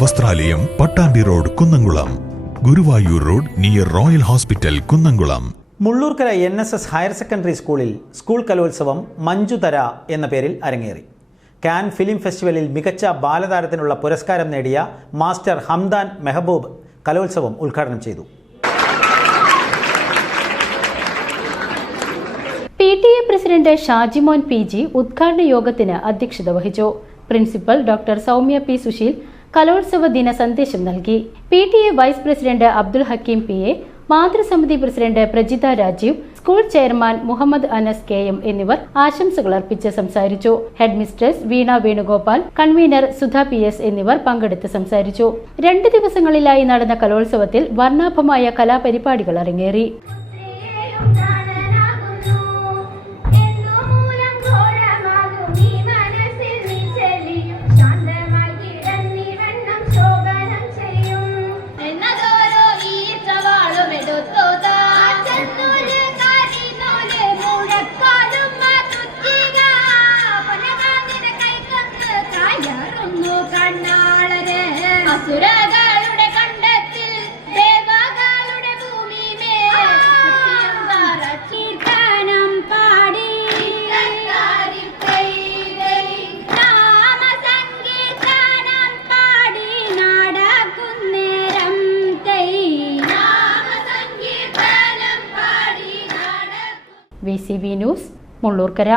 വസ്ത്രാലയം, Pattambi road, Kunnamkulam. Guruvayur road near royal hospital, Kunnamkulam. Mullurkara NSS higher secondary സ്കൂളിൽ school Kalolsavam Manjuthara എന്ന പേരിൽ അരങ്ങേറി. കാൻ ഫിലിം ഫെസ്റ്റിവലിൽ മികച്ച ബാലതാരത്തിനുള്ള പുരസ്കാരം നേടിയ മാസ്റ്റർ ഹംദാൻ മെഹബൂബ് കലോത്സവം ഉദ്ഘാടനം ചെയ്തു. PTA പ്രസിഡന്റ് ഷാജിമോൻ PG ഉദ്ഘാടന യോഗത്തിന് അധ്യക്ഷത വഹിച്ചു. Principal doctor Soumya P. Susheel കലോത്സവ ദിന സന്ദേശം നൽകി. PTA vice president Abdul Hakeem PA, മാതൃസമിതി president Prajitha Rajeev, school chairman Muhammad Anas KM എന്നിവർ ആശംസകൾ അർപ്പിച്ച് സംസാരിച്ചു. Head mistress Veena Venugopal, convener Sudha PS എന്നിവർ പങ്കെടുത്ത് സംസാരിച്ചു. 2 ദിവസങ്ങളിലായി നടന്ന കലോത്സവത്തിൽ വർണ്ണാഭമായ കലാപരിപാടികൾ അരങ്ങേറി. അസുരകളുടെ കണ്ടത്തിൽ ദേവകളുടെ ഭൂമിമേൽ കീർത്തനം പാടി നാമസങ്കീർത്തനം പാടി നടക്കുന്നേരം VCB ന്യൂസ്, മുള്ളൂർക്കര.